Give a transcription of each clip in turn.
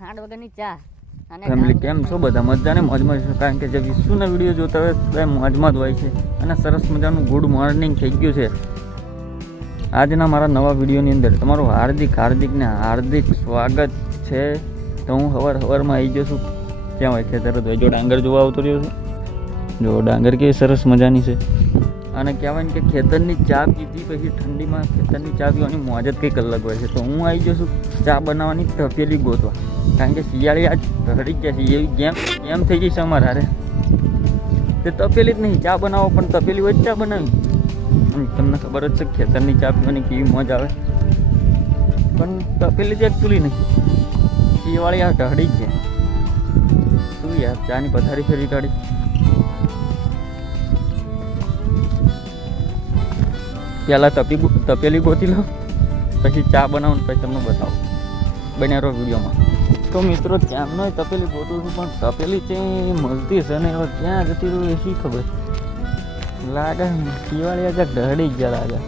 ખાંડ વગરની ચા ફેમિલી કેમ છો? બધા મજાને? મોજમાં છો. કારણ કે જે વિશ્વના વીડિયો જોતા હોય તો એ મોજમાં જ હોય છે. અને સરસ મજાનું ગુડ મોર્નિંગ થઈ ગયું છે. આજના મારા નવા વિડીયોની અંદર તમારું હાર્દિક હાર્દિક ને હાર્દિક સ્વાગત છે. તો હું હવાર હવારમાં આવી જશું ક્યાં હોય છે તરત હોય જો ડાંગર જોવા આવતો રહ્યો છું. જો ડાંગર કેવી સરસ મજાની છે. અને કહેવાય ને કે ખેતરની ચા પીધી પછી ઠંડીમાં ખેતરની ચા પીવાની મોજ જ કંઈક અલગ હોય છે. તો હું આવી જશું ચા બનાવવાની તપેલી ગોતવા. કારણ કે શિયાળી આજ જ જશે એવી ગેમ ગેમ થઈ જશે અમારા હારે તે તપેલી જ નહીં, ચા બનાવો, પણ તપેલી હોય ચા બનાવી. તમને ખબર જ છે ખેતરની ચા પીવાની કેવી મોજ આવે. પણ તપેલી જ એકચુલી નહીં. શિયાળી આ ઢળી છે. શું યાર, ચાની પથારી ફેરી કાઢી. પહેલાં તપી તપેલી ગોતી લો પછી ચા બનાવું પછી તમને બતાવું. બન્યા રહો વિડીયોમાં. તો મિત્રો, ત્યાંનો તપેલી ગોતું છું, પણ તપેલી છે મળતી છે ને, હવે ક્યાં જતી રહ્યું એ શી ખબર? લાગે શિવાળિયા જ્યાં ઢળી ગયા લાગે.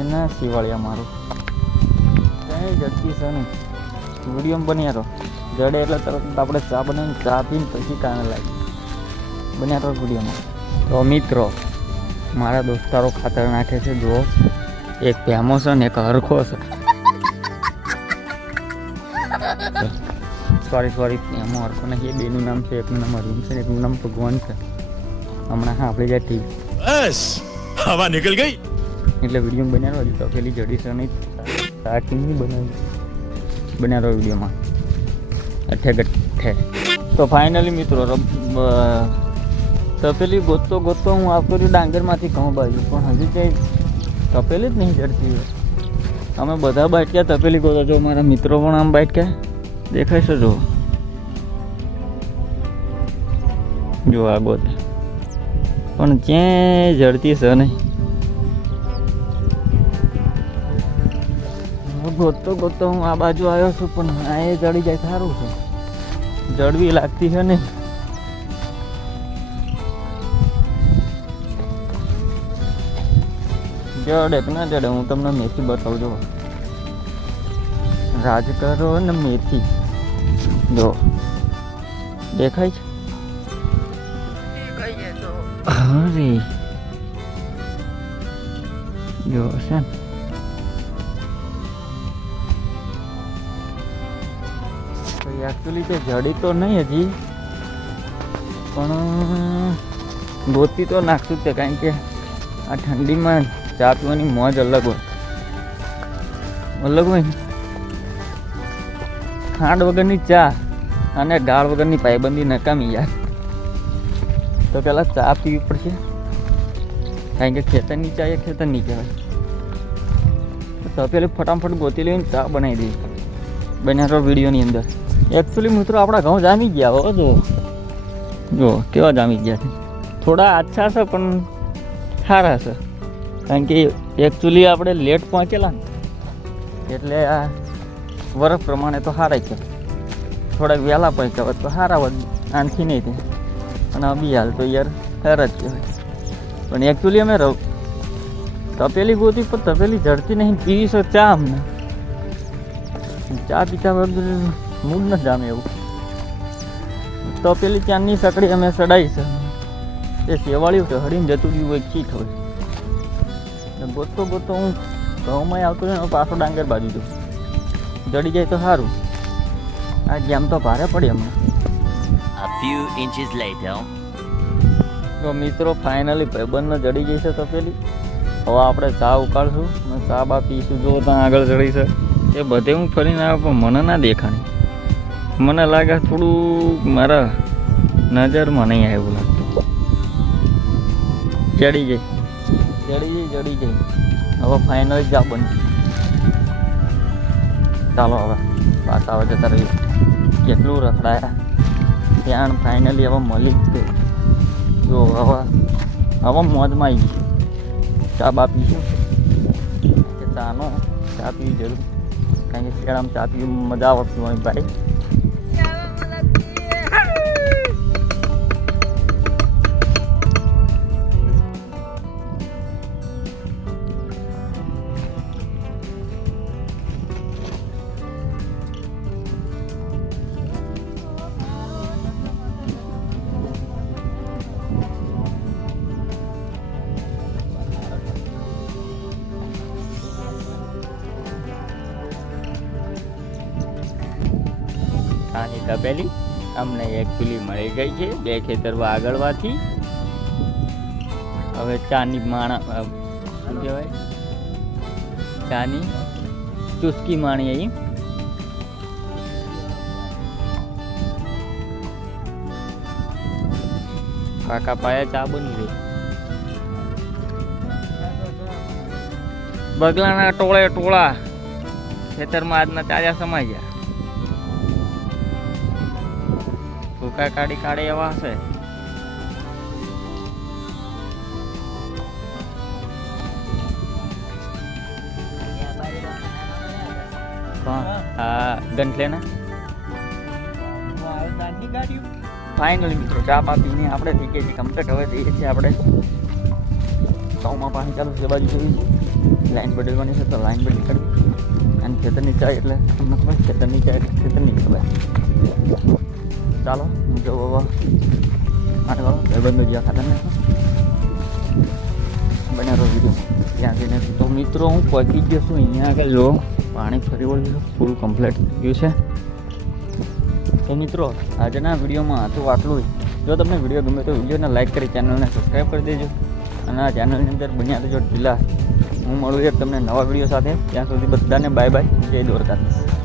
એના શિવાળિયા મારું. ક્યાંય જતી છે ને. વિડીયોમાં બન્યા રહો. જડે એટલે તરત આપણે ચા બનાવીને ચા પીને પછી કાને લાગી બન્યા રહો વિડીયોમાં. તો મિત્રો મારા દોસ્તારો ખાતર નાખે છે જુઓ. એક પ્યામો છે ને એક હરખો છે. સોરી સોરી પ્યામો હરખો નથી એ બેનું નામ છે એકનું નામ અરવિંદ છે એકનું નામ ભગવાન છે. હમણાં હા આપણે જાય ઠીક બસ હવા નીકળ ગઈ. એટલે વીડિયો બનાવ્યો હજી તો પેલી જડી છે નહીં સ્ટાર્ટિંગ નહીં બનાવ્યું બનાવ્યો વિડીયોમાં અઠે ગઠે. તો ફાઇનલી મિત્રો તપેલી ગોતતો ગોતતો હું આ કર્યું ડાંગરમાંથી ઘઉં બાજુ. પણ હજી કંઈ તપેલી જ નહીં ચડતી હોય. અમે બધા બાટક્યા તપેલી ગોતો. જો મારા મિત્રો પણ આમ બાટક્યા. દેખાય છે જો. જો આ ગોત. પણ ક્યાંય જડતી છે નહીં. ગોતતો ગોતતો હું આ બાજુ આવ્યો છું, પણ આ એ જડી જાય. સારું છે. જડવી લાગતી છે ને કે ના ચડે હું તમને મેથી બતાવું જો રાજ કરો ને મેથી. જો દેખાય છે? અરે. જો છે એકચ્યુઅલી તે જડી તો નહીં હજી પણ ગોતી તો નાખશું તે કારણ કે આ ઠંડીમાં ચા પીવાની મોજ અલગ હોય. અલગ હોય. ખાંડ વગરની ચા અને ગાળ વગરની પાયબંધી નકામી યાર. તો પહેલાં ચા પીવી પડશે. કારણ કે ખેતરની ચા એ ખેતરની કહેવાય. તો પેલી ફટાફટ ગોતી લઈને ચા બનાવી દઈએ. બન્યા વિડીયોની અંદર. એકચ્યુઅલી મિત્રો આપણા ઘઉં જામી ગયા હો. જો જો કેવા જામી ગયા છે. થોડા આછા છે પણ સારા છે. કારણ કે એકચ્યુઅલી આપણે લેટ પહોંચેલા ને, એટલે આ વરફ પ્રમાણે તો સારા છે. થોડાક વહેલા પહોંચ્યા હોત તો સારા હોત, આનથી નહીં તે અને અભી હાલ તો યાર સારા જ કહેવાય. પણ એકચ્યુઅલી અમે તપેલી ગોતી પણ તપેલી જડતી નહીં પીવી છે ચા અમને. ચા પીતા વગર મૂડ ન જામે એવું. તપેલી પેલી ચાંદની સકડી અમે સડાઈ છે. એ શેવાળ્યું કે હળીને જતું રહ્યું હોય ચીટ હોય. ને ગોતતો ગોતતો હું ઘઉંમાં આવતો રહ્યો પાછો ડાંગર બાજુ જો જડી જાય તો સારું. આ જેમ તો ભારે પડે હમણાં. A few inches later. તો મિત્રો ફાઇનલી ભાઈબંધને જડી ગઈ છે તપેલી. હવે આપણે ચા ઉકાળશું અને ચા બા પીશું. જો ત્યાં આગળ ચડી છે. એ બધે હું ફરીને આવ્યો પણ મને ના દેખાણી. મને લાગે થોડું મારા નજરમાં નહીં આવ્યું લાગતું. ચડી જાય ચડી જઈ, જડી જઈ. હવે ફાઇનલ જ બન ચાલો હવે, પાછા હવે જતા રહીએ. કેટલું રખડાયા? ત્યાં ફાઇનલી હવે મળી જ ગઈ. જો હવે હવે મોજમાં આવી ગઈ. ચા બા પીશું કે ચાનો? ચા પીવી જરૂર? કારણ કે શિયાળામાં ચા પીવી મજા આવે પીવાની ભાઈ. તપેલી અમને એક કિલી મળી ગઈ છે, બે ખેતરો આગળવાથી હવે ચાની માણા શું કહેવાય? ચાની ચુસ્કી માણી અહીં. કાકા પાયા ચા બની ગઈ. બગલાના ટોળે ટોળા ખેતરમાં આજના તાજા સમાઈ ગયા. ભૂકા કાઢી કાઢી એવા હશે. ગંઠલેના? ફાઇનલી મિત્રો, ચા પા આપણે થઈ ગયા છીએ કમ્પ્લીટ હવે જઈએ છીએ આપણે. ચોમાં પાણી ચાલુ છે, એ બાજુ જોઈ લાઈન બદલવાની છે, તો લાઈન બદલી કરવી અને ખેતરની ચા એટલે તમને ખબર ખેતરની ચા એટલે ખેતરની ખબર. ચાલો, જો માટે વાળો ભાઈબંધો જ્યાં ખાતા ને રહો વીડિયો ત્યાં જઈને તો મિત્રો, હું પહોંચી ગયો છું. અહીંયા આગળ જો, પાણી ફરી વળ્યું ફૂલ કમ્પ્લીટ થઈ ગયું છે. તો મિત્રો, આજના વિડીયોમાં હતું આટલું જ. તમને વીડિયો ગમે તો વિડીયોને લાઈક કરી ચેનલને સબસ્ક્રાઈબ કરી દેજો. અને આ ચેનલની અંદર બન્યા રહેજો ઢીલા. હું મળું એક તમને નવા વીડિયો સાથે. ત્યાં સુધી બધાને બાય બાય જય દ્વારકાધીશ.